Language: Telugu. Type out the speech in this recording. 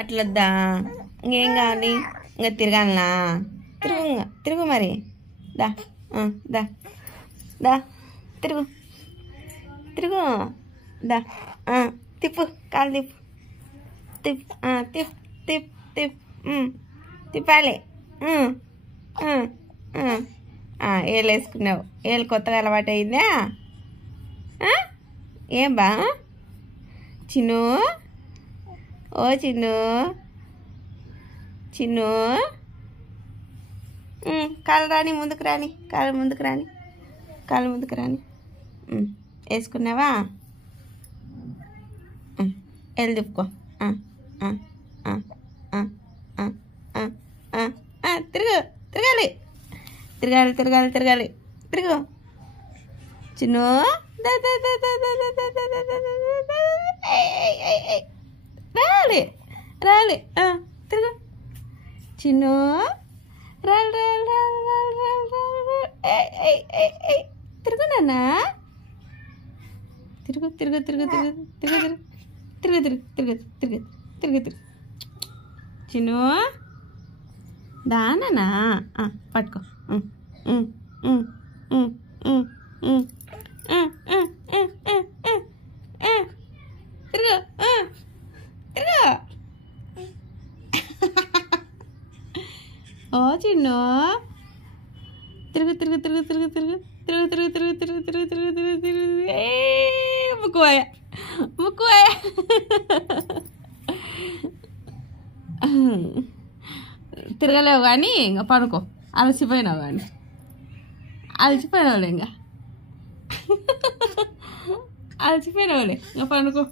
అట్లొద్దా? ఇంకేం కావాలి? ఇంకా తిరగాలనా? తిరుగు, ఇంకా తిరుగు మరి. దా దా దా తిరుగు తిరుగు. దా తిప్పు, కాలు తిప్పు, తిప్పు తిప్పు తిప్పు తిప్పాలి. ఏళ్ళు వేసుకున్నావు. ఏళ్ళు కొత్తగా అలవాటు అయిందా? ఏం బా చిన్ను? ఓ చిన్ను, చిన్ను కాలు రాని, ముందుకు రాని, కాలు ముందుకు రాని, కాలు ముందుకు రాని. వేసుకున్నావా? వెళ్ళి తిప్పుకో. తిరుగు, తిరగాలి, తిరగాలి, తిరగాలి, తిరగాలి. తిరుగు చిన్ను. రాలి రాలి, తిరుగు చిన్ను. రాలి రాలి రాలి రాలి రాలి. తిరుగు నాన్న, తిరుగు తిరుగు తిరుగు తిరుగు తిరుగు తిరుగు తిరుగు తిరుగు తిరుగు తిరుగు తిరుగు. చిన్ను దానా పట్టుకో. తిరుగు తిరుగు. ఓ చిన్ను, తిరుగు తిరుగు తిరుగు తిరుగు తిరుగు తిరుగు తిరుగు తిరుగు తిరుగు తిరుగు తిరుగు తిరుగు తిరుగు. ముక్కువాయ, ముక్కువాయ. తిరగలేవు కానీ ఇంకా పడుకో. అలసిపోయినావు కానీ, అలసిపోయినావులే, ఇంకా అలసిపోయినావులే, ఇంకా పడుకో.